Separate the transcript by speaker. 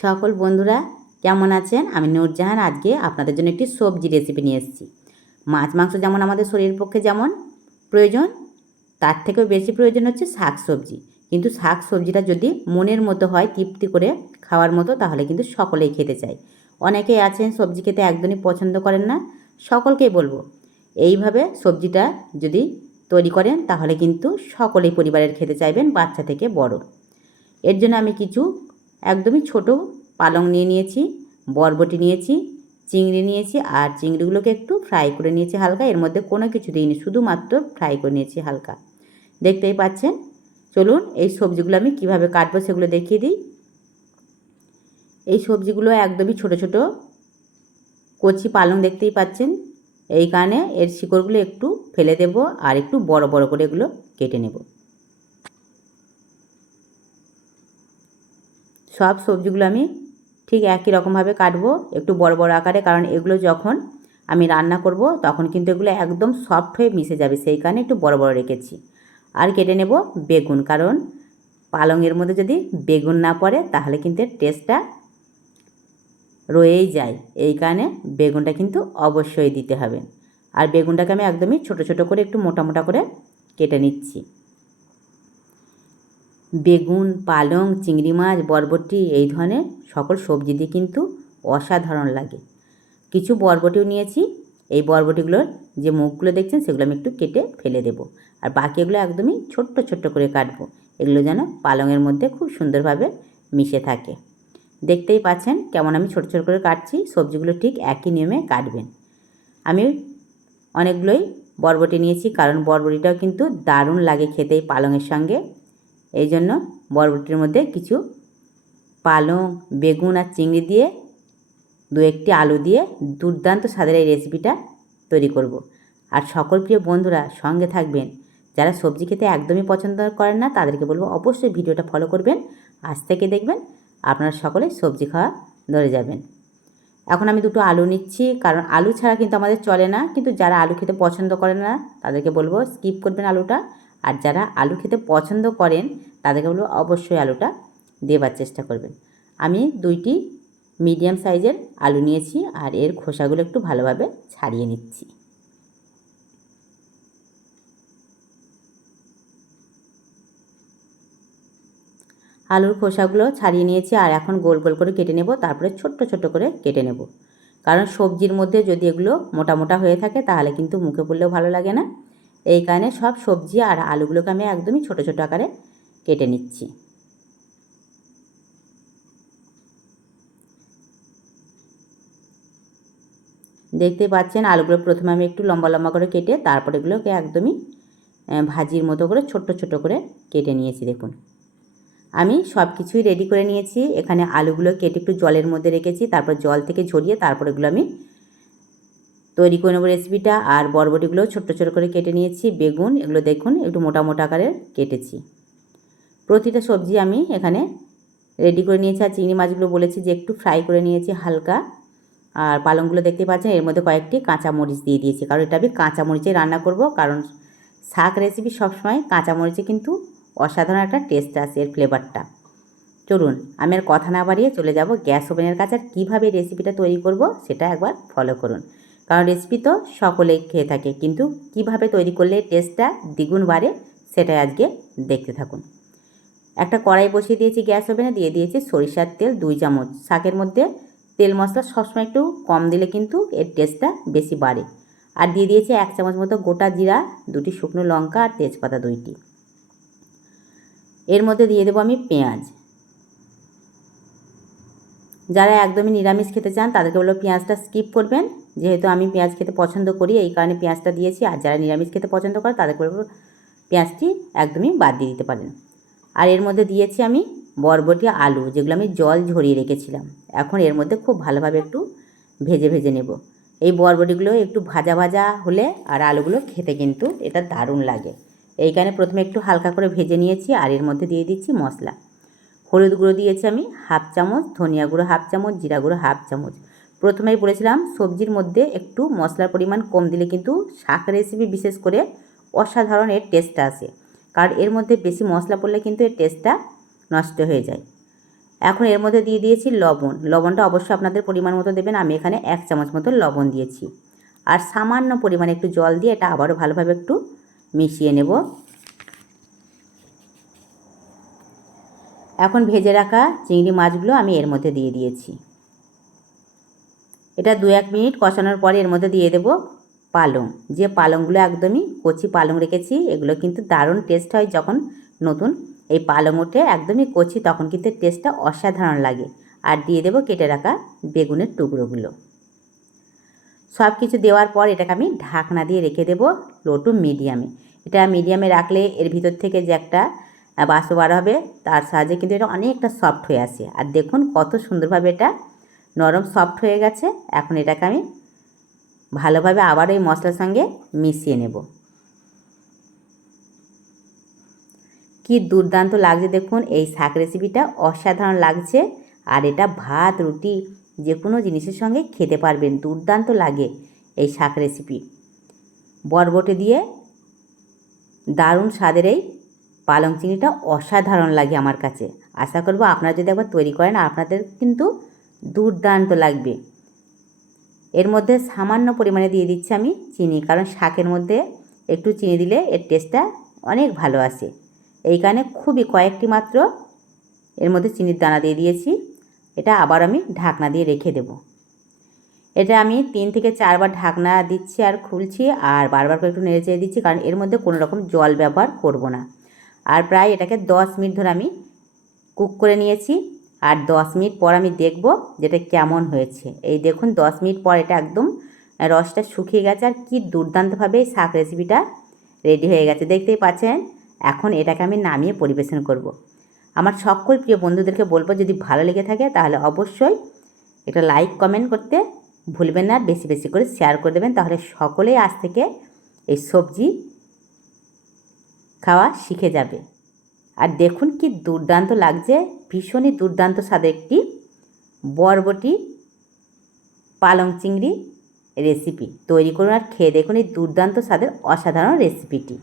Speaker 1: সকল বন্ধুরা কেমন আছেন? আমি নূরজাহান। আজকে আপনাদের জন্য একটি সবজি রেসিপি নিয়ে এসেছি। মাছ, মাংস যেমন আমাদের শরীরের পক্ষে যেমন প্রয়োজন, তার থেকেও বেশি প্রয়োজন হচ্ছে শাক সবজি। কিন্তু শাক সবজিটা যদি মনের মতো হয়, তৃপ্তি করে খাওয়ার মতো, তাহলে কিন্তু সকলেই খেতে চায়। অনেকেই আছেন সবজি খেতে একদমই পছন্দ করেন না। সকলকেই বলব, এইভাবে সবজিটা যদি তৈরি করেন, তাহলে কিন্তু সকলেই পরিবারের খেতে চাইবেন, বাচ্চা থেকে বড়। এর জন্য আমি কিছু একদমই ছোট পালং নিয়ে নিয়েছি, বরবটি নিয়েছি, চিংড়ি নিয়েছি আর চিংড়িগুলোকে একটু ফ্রাই করে নিয়েছি হালকা। এর মধ্যে কোনো কিছু দিইনি, শুধুমাত্র ফ্রাই করে নিয়েছি হালকা। দেখতেই পাচ্ছেন? চলুন এই সবজিগুলো আমি কীভাবে কাটবো সেগুলো দেখিয়ে দিই। এই সবজিগুলো একদমই ছোট ছোট কচি পালং দেখতেই পাচ্ছেন। এই কারণে এর শিকড়গুলো একটু ফেলে দেব আর একটু বড় বড় করে এগুলো কেটে নেব। সব সবজিগুলো আমি ঠিক একই রকমভাবে কাটবো, একটু বড় বড় আকারে, কারণ এগুলো যখন আমি রান্না করব, তখন কিন্তু এগুলো একদম সফট হয়ে মিশে যাবে সেই কারণে একটু বড় বড় রেখেছি। আর কেটে নেব বেগুন, কারণ পালংয়ের মধ্যে যদি বেগুন না পড়ে, তাহলে কিন্তু টেস্টটা রয়েই যায়। এই কারণে বেগুনটা কিন্তু অবশ্যই দিতে হবে। আর বেগুনটাকে আমি একদমই ছোট ছোট করে একটু মোটা মোটা করে কেটে নিচ্ছি। বেগুন, পালং, চিংড়ি মাছ, বরবটি এই ধরনের সকল সবজি দিয়ে কিন্তু অসাধারণ লাগে। কিছু বরবটিও নিয়েছি। এই বরবটিগুলোর যে মুখগুলো দেখছেন সেগুলো আমি একটু কেটে ফেলে দেবো। আর বাকি এগুলো একদমই ছোট্ট ছোট্ট করে কাটবো। এগুলো যেন পালংয়ের মধ্যে খুব সুন্দরভাবে মিশে থাকে। দেখতেই পাচ্ছেন কেমন আমি ছোট ছোট করে কাটছি। সবজিগুলো ঠিক একই নিয়মে কাটবেন। আমি অনেকগুলোই বরবটি নিয়েছি। কারণ বরবটিটাও কিন্তু দারুণ লাগে খেতে পালংয়ের সঙ্গে। এই জন্য বরবটির মধ্যে কিছু পালং, বেগুন আর চিংড়ি দিয়ে দু একটি আলু দিয়ে দুর্দান্ত স্বাদের এই রেসিপিটা তৈরি করব। আর সকল প্রিয় বন্ধুরা সঙ্গে থাকবেন। যারা সবজি খেতে একদমই পছন্দ করেন না, তাদেরকে বলব অবশ্যই ভিডিওটা ফলো করবেন। আজ থেকে দেখবেন আপনারা সকলে সবজি খাওয়া ধরে যাবেন। এখন আমি দুটো আলু নিচ্ছি, কারণ আলু ছাড়া কিন্তু আমাদের চলে না। কিন্তু যারা আলু খেতে পছন্দ করেন না, তাদেরকে বলব স্কিপ করবেন আলুটা। আর যারা আলু খেতে পছন্দ করেন তাদেরকে বলব অবশ্যই আলুটা দেবার চেষ্টা করবেন। আমি দুইটি মিডিয়াম সাইজের আলু নিয়েছি আর এর খোসাগুলো একটু ভালোভাবে ছাড়িয়ে নিচ্ছি। আলুর খোসাগুলো ছাড়িয়ে নিয়েছি আর এখন গোল গোল করে কেটে নেব, তারপরে ছোট্ট ছোট্ট করে কেটে নেব। কারণ সবজির মধ্যে যদি এগুলো মোটা মোটা হয়ে থাকে তাহলে কিন্তু মুখে পড়লেও ভালো লাগে না। এই কারণে সব সবজি আর আলুগুলোকে আমি একদমই ছোট ছোট আকারে কেটে নিচ্ছি। দেখতে পাচ্ছেন আলুগুলো প্রথমে আমি একটু লম্বা লম্বা করে কেটে তারপর এগুলোকে একদমই ভাজির মতো করে ছোট্ট ছোট করে কেটে নিয়েছি দেখুন। আমি সব কিছুই রেডি করে নিয়েছি। এখানে আলুগুলো কেটে একটু জলের মধ্যে রেখেছি, তারপর জল থেকে ঝরিয়ে তারপর এগুলো আমি তৈরি করে নেব রেসিপিটা আর বরবটিগুলো ছোট্ট ছোটো করে কেটে নিয়েছি। বেগুন এগুলো দেখুন, একটু মোটা মোটা আকারের কেটেছি। প্রতিটা সবজি আমি এখানে রেডি করে নিয়েছি। আর চিংড়ি মাছগুলো বলেছি যে একটু ফ্রাই করে নিয়েছি হালকা। আর পালংগুলো দেখতে পাচ্ছেন, এর মধ্যে কয়েকটি কাঁচা মরিচ দিয়ে দিয়েছি। কারণ এটা আমি কাঁচা মরিচে রান্না করব, কারণ শাক রেসিপি সবসময় কাঁচা মরিচে কিন্তু অসাধারণ একটা টেস্ট আছে এর ফ্লেভারটা চলুন, আমি আর কথা না বাড়িয়ে চলে যাব গ্যাস ওভেনের কাছে। আর কীভাবে রেসিপিটা তৈরি করব সেটা একবার ফলো করুন। কারণ রেসিপি তো সকলেই খেয়ে থাকে, কিন্তু কীভাবে তৈরি করলে টেস্টটা দ্বিগুণ বাড়ে সেটাই আজকে দেখতে থাকুন। একটা কড়াই বসিয়ে দিয়েছি, গ্যাস ওভেনে দিয়ে দিয়েছি সরিষার তেল দুই চামচ। শাকের মধ্যে তেল মশলা সবসময় একটু কম দিলে কিন্তু এর টেস্টটা বেশি বাড়ে। আর দিয়ে দিয়েছি এক চামচ মতো গোটা জিরা, দুটি শুকনো লঙ্কা আর তেজপাতা দুইটি। এর মধ্যে দিয়ে দেবো আমি পেঁয়াজ। যারা একদমই নিরামিষ খেতে চান, তাদেরকে বলব পেঁয়াজটা স্কিপ করবেন। যেহেতু আমি পেঁয়াজ খেতে পছন্দ করি, এই কারণে পেঁয়াজটা দিয়েছি। আর যারা নিরামিষ খেতে পছন্দ করে, তাদেরকে বলব পেঁয়াজটি একদমই বাদ দিয়ে দিতে পারেন। আর এর মধ্যে দিয়েছি আমি বরবটি আলু, যেগুলো আমি জল ঝরিয়ে রেখেছিলাম। এখন এর মধ্যে খুব ভালোভাবে একটু ভেজে ভেজে নেব। এই বরবটিগুলো একটু ভাজা ভাজা হলে আর আলুগুলো খেতে কিন্তু এটা দারুণ লাগে। এইখানে প্রথমে একটু হালকা করে ভেজে নিয়েছি আর এর মধ্যে দিয়ে দিচ্ছি মশলা। হলুদ গুঁড়ো দিয়েছি আমি হাফ চামচ, ধনিয়া গুঁড়ো হাফ চামচ, জিরা গুঁড়ো হাফ চামচ। প্রথমেই বলেছিলাম সবজির মধ্যে একটু মশলার পরিমাণ কম দিলে কিন্তু শাক রেসিপি বিশেষ করে অসাধারণ এর টেস্টটা আসে। কারণ এর মধ্যে বেশি মশলা পড়লে কিন্তু এর টেস্টটা নষ্ট হয়ে যায়। এখন এর মধ্যে দিয়ে দিয়েছি লবণ। লবণটা অবশ্যই আপনাদের পরিমাণ মতো দেবেন। আমি এখানে এক চামচ মতো লবণ দিয়েছি। আর সামান্য পরিমাণে একটু জল দিয়ে এটা আবারও ভালোভাবে একটু মিশিয়ে নেব। এখন ভেজে রাখা চিংড়ি মাছগুলো আমি এর মধ্যে দিয়ে দিয়েছি। এটা দু এক মিনিট কষানোর পরে এর মধ্যে দিয়ে দেব। পালং। যে পালংগুলো একদমই কচি পালং রেখেছি, এগুলো কিন্তু দারুণ টেস্ট হয় যখন নতুন। এই পালং ওঠে একদমই কচি, তখন কিন্তু টেস্টটা অসাধারণ লাগে। আর দিয়ে দেবো কেটে রাখা বেগুনের টুকরোগুলো। সব কিছু দেওয়ার পর এটাকে আমি ঢাকনা দিয়ে রেখে দেবো লো টু মিডিয়ামে এটা মিডিয়ামে রাখলে এর ভিতর থেকে যে একটা বাষ্প বার হবে, তার সাহায্যে কিন্তু এটা অনেকটা সফট হয়ে আসে। আর দেখুন কত সুন্দরভাবে এটা নরম সফট হয়ে গেছে। এখন এটাকে আমি ভালোভাবে আবার ওই মশলার সঙ্গে মিশিয়ে নেব। কি দুর্দান্ত লাগছে দেখুন, এই শাক রেসিপিটা অসাধারণ লাগছে আর এটা ভাত, রুটি, যে কোনো জিনিসের সঙ্গে খেতে পারবেন, দুর্দান্ত লাগে এই শাক রেসিপি বরবটে দিয়ে দারুণ স্বাদের এই পালং চিংড়িটা অসাধারণ লাগে আমার কাছে। আশা করব আপনারা যদি একবার তৈরি করেন, আপনাদের কিন্তু দুর্দান্ত লাগবে। এর মধ্যে সামান্য পরিমাণে দিয়ে দিচ্ছি আমি চিনি, কারণ শাকের মধ্যে একটু চিনি দিলে এর টেস্টটা অনেক ভালো আসে। এই কারণে খুবই কয়েকটি মাত্র এর মধ্যে চিনির দানা দিয়ে দিয়েছি, এটা আবার আমি ঢাকনা দিয়ে রেখে দেব। এটা আমি তিন থেকে চারবার ঢাকনা দিচ্ছি আর খুলছি আর বারবার করে একটু নেড়ে চেড়ে দিচ্ছি, কারণ এর মধ্যে কোনো রকম জল ব্যবহার করব না। আর প্রায় এটাকে দশ মিনিট ধরে আমি কুক করে নিয়েছি। আর দশ মিনিট পর আমি দেখব যেটা কেমন হয়েছে। এই দেখুন, দশ মিনিট পর এটা একদম রসটা শুকিয়ে গেছে আর কি দুর্দান্তভাবে শাক রেসিপিটা রেডি হয়ে গেছে। দেখতেই পাচ্ছেন, এখন এটাকে আমি নামিয়ে পরিবেশন করব। আমার সকল প্রিয় বন্ধুদেরকে বলব, যদি ভালো লেগে থাকে তাহলে অবশ্যই এটা লাইক কমেন্ট করতে ভুলবেন না। বেশি বেশি করে শেয়ার করে দেবেন, তাহলে সকলেই আজ থেকে এই সবজি খাওয়া শিখে যাবে। আর দেখুন কি দুর্দান্ত লাগছে, ভীষণই দুর্দান্ত স্বাদের একটি বরবটি পালং চিংড়ি রেসিপি তৈরি করুন আর খেয়ে দেখুন এই দুর্দান্ত স্বাদের অসাধারণ রেসিপিটি